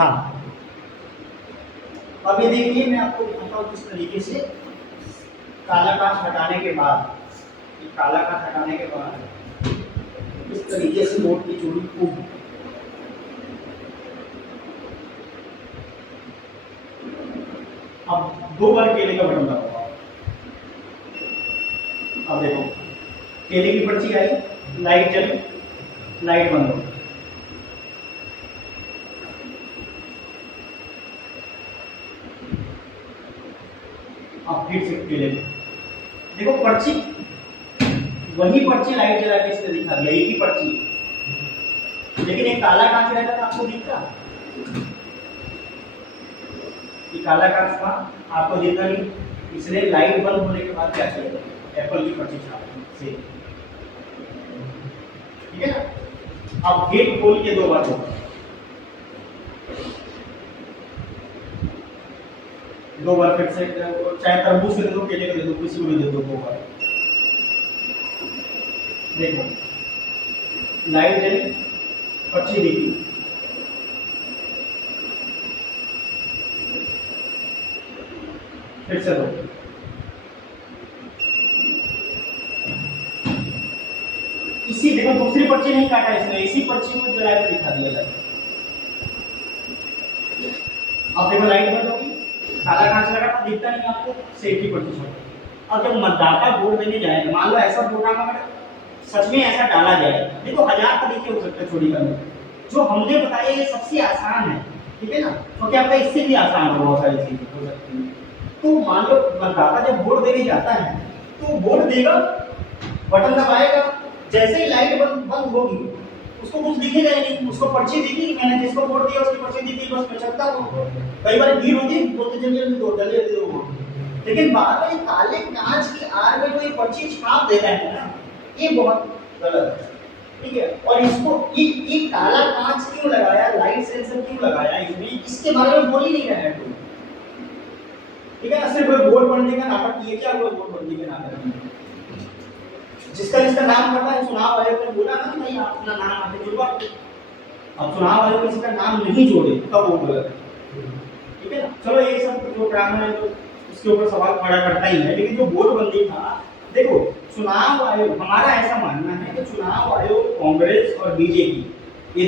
हाँ, अब ये देखिए मैं आपको दिखाता हूँ किस तरीके से काला कांच हटाने के बाद, काला कांच हटाने के बाद इस तरीके से बोर्ड की चूड़ी खूब अब 2 बार केले का बटन दबाओ। अब देखो केले की पर्ची आई, लाइट जली, लाइट बंद हो। अब फिर से केले देखो पर्ची, वही पर्ची लाइट जला के इसने दिखा दिया, एक ही पर्ची, लेकिन एक काला कांच रहता था आपको दिखता, ये काला कांच था आपको दिखा नहीं, इसलिए लाइट बंद होने के बाद क्या किया, एप्पल की पर्ची छाप से, ठीक है ना। अब गेट खोल के 2 बार होगा, 2 बार फिर से, चाहे तरबूज से दे दो, केले को दे दो, किसी को भी दे दो 2 बार। देखो लाइट जली, पर्ची दिखी, फिर से दो, इसी देखो दूसरी पर्ची नहीं काटा इसने, इसी पर्ची को जला के दिखा दिया लाइट। अब देखो लाइट बंद होगी, काला कांच लगा था, दिखता नहीं आपको, सेफ्टी पर्ची छोड़। अब जब मतदाता वोट देने जाएगा, मान लो ऐसा प्रोग्राम अगर सच में ऐसा डाला जाए, देखो 1000 तरीके हो सकते हैं चोरी करने, जो हमने बताया ये सबसे आसान है, ठीक है ना, तो क्या पता इससे भी आसान हो, बहुत सारी चीजें हो सकती है। तो मान लो मतदाता जब वोट देने जाता है तो वोट देगा, बटन दबाएगा, जैसे ही लाइट बंद होगी उसको कुछ दिखेगा ही नहीं, उसको पर्ची दिखी, मैंने जिसको वोट दिया उसकी पर्ची दिखी, बस मैं चलता हूँ। कई बार भीड़ होती है, बोलते जल्दी दो, जल्दी दो, लेकिन बाद में काले कांच की आड़ में जो ये पर्ची छाप देता है ना, ये बहुत गलत है, ठीक है। और इसको ये काला कांच क्यों लगाया, लाइट सेंसर क्यों लगाया इसमें, इसके बारे में बोल ही नहीं रहा है कोई, ठीक है ना। सिर्फ वोट बनने का नाटक किए, क्या वोट बनने के नाटक, जिसका नाम पता है, चुनाव आयोग ने बोला ना कि भाई आप अपना नाम आगे जुड़वा, अब चुनाव आयोग किसी का नाम नहीं जोड़े तब वो गलत है, ठीक है ना। चलो ये सब जो ग्रामर है तो इसके ऊपर सवाल खड़ा करता ही है, लेकिन जो वोटबंदी था, देखो चुनाव आयोग, हमारा ऐसा मानना है कि चुनाव आयोग, कांग्रेस और बीजेपी, ये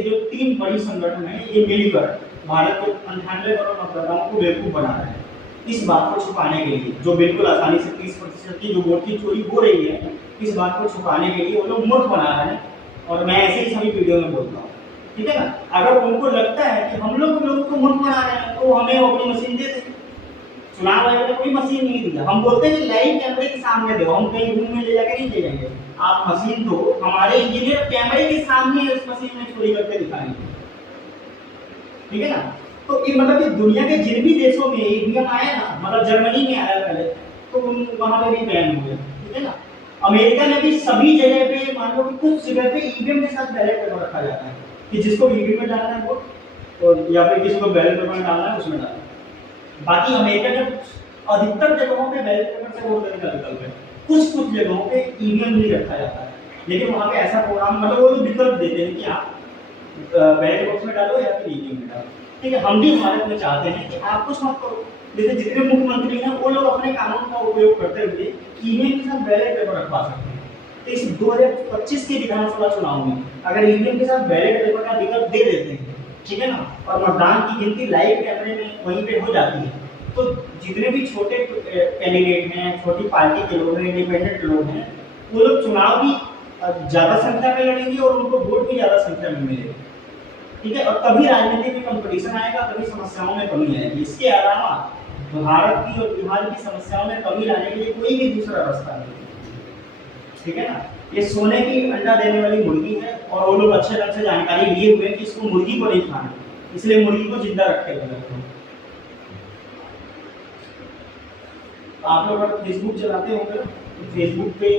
जो 3 बड़ी संगठन है, ये मिलकर भारत के 98 करोड़ मतदाताओं को बेवकूफ बना रहे हैं, इस बात को छुपाने के लिए, जो बिल्कुल आसानी से 30% की जो वोट की चोरी हो रही है, इस बात को छुपाने के लिए वो लोग मूर्ख बना रहे हैं, और मैं ऐसे ही सभी वीडियो में बोलता हूँ, ठीक है ना। अगर उनको लगता है कि हम लोग को मूर्ख बना रहे हैं तो हमें अपनी मशीन दे दें, चुनाव आयोग ने कोई मशीन नहीं दिया, हम बोलते हैं कि लाइव कैमरे के सामने दो, हम कहीं रूम में ले जाकर नहीं दे जाएंगे, आप मशीन दो, हमारे इंजीनियर कैमरे के सामने उस मशीन में चोरी करके दिखाएंगे, ठीक है ना। तो ये मतलब कि दुनिया के जिन भी देशों में ईवीएम आया ना, मतलब जर्मनी में आया पहले, तो वहां पे भी बैन हो गया, ठीक है ना। अमेरिका में भी सभी जगह पे, मान लो कि कुछ जगह पे ईवीएम के साथ बैलेट पेपर रखा जाता है कि जिसको ईवीएम में डालना है वोट, और या फिर किसी को बैलेट पेपर में डालना है उसमें डालना है। बाकी अमेरिका में अधिकतर जगहों पे बैलेट पेपर से वोट देने का विकल्प है, कुछ जगहों पे ईवीएम नहीं रखा जाता है, लेकिन वहां पे ऐसा प्रोग्राम, मतलब वो विकल्प देते हैं कि आप बैलेट बॉक्स में डालो या फिर ईवीएम में डालो, ठीक है। हम भी भारत में चाहते हैं कि आप कुछ मत करो, जैसे जितने मुख्यमंत्री हैं वो लोग अपने कानून का उपयोग करते हुए ईवीएम के साथ बैलेट पेपर रखवा सकते हैं। तो इस 2025 के विधानसभा चुनाव में अगर ईवीएम के साथ बैलेट पेपर का विकल्प दे देते हैं, ठीक है ना, और मतदान की गिनती लाइव कैमरे में वहीं पे हो जाती है, तो जितने भी छोटे कैंडिडेट हैं, छोटी पार्टी के लोग हैं, इंडिपेंडेंट लोग हैं, वो लोग चुनाव भी ज़्यादा संख्या में लड़ेंगे और उनको वोट भी ज़्यादा संख्या में मिलेगा, ठीक है। और तभी राजनीति में कंपटीशन आएगा, तभी समस्याओं में कमी आएगी। इसके अलावा भारत की और बिहार की समस्याओं में कमी लाने के लिए कोई भी दूसरा रास्ता नहीं, ठीक है ना। ये सोने की अंडा देने वाली मुर्गी है, और वो लोग अच्छे ढंग से जानकारी लिए हुए कि इसको मुर्गी को नहीं खाना, इसलिए मुर्गी को जिंदा रखे हुए हैं। आप लोग अगर फेसबुक चलाते होंगे, तो फेसबुक पे